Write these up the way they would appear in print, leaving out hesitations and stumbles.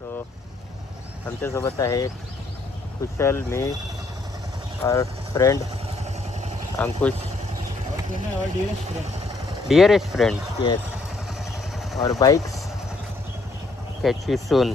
तो आमच्यासोबत आहे कुशल, मी और फ्रेंड अंकुश, डियरेस्ट फ्रेंड, यस, और बाइक्स कैच यू सून.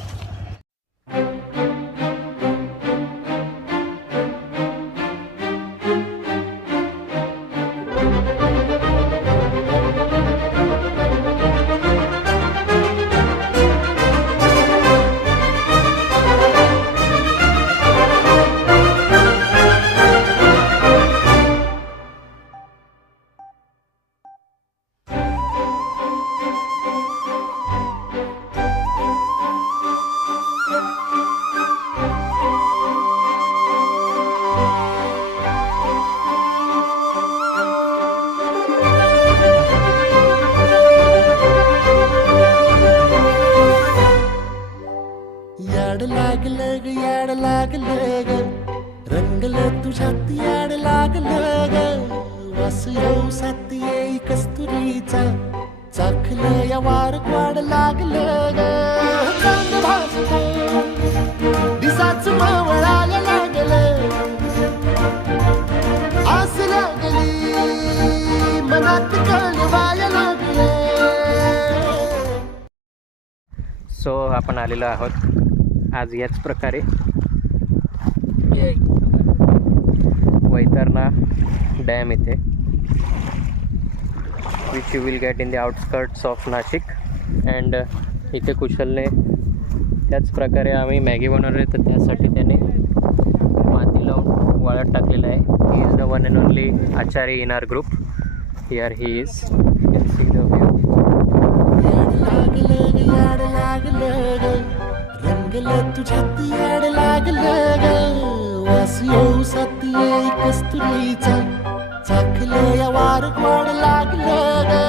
याड लागलं ग, रंगलं तुझ्यात याड लागलं ग, वास येऊ साथी येई कस्तुरीचा, चाखलं या वार वाड लागलं ग, चांग भासतो दिसाच मावळायला लागलं, आस लागली मनात कळवायला लागलं. सो आपण आलेलो आहोत आज याच प्रकारे वैतरणा डॅम इथे, which you will get in the outskirts of Nashik. And इथे कुशलने त्याच प्रकारे आम्ही मॅगी बनवले, तर त्यासाठी त्याने माती लावून वाळत टाकलेलं आहे. He is the one and only Achari in our group. Here he is, can see the view. रंगलं तुझ्यात याड लागलं ग, वास येऊ साथी येई कस्तुरीचा, चाखलं या वार गोड लागलं ग.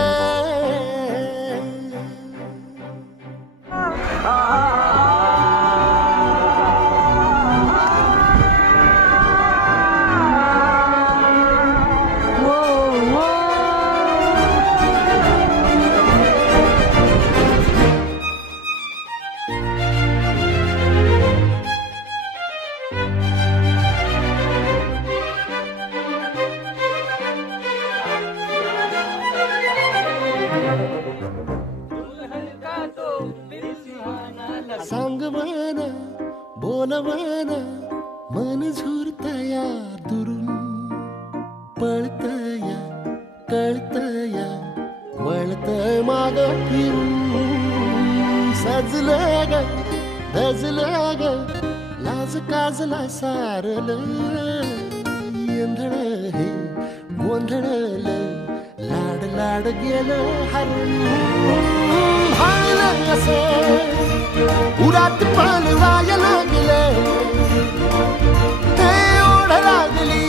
सांगवान बोलवान मन झुरतया दुरून, पळतया कळतया वळतय माग फिरून, सजलं ग धजलं ग लाज काजला सारलं, येंधळ हे गोंधळल लाड लाड गेलं हरून, भाळलं कसं उरात पालवाया लागलं, ते ओढ लागली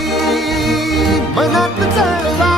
मनात चळवा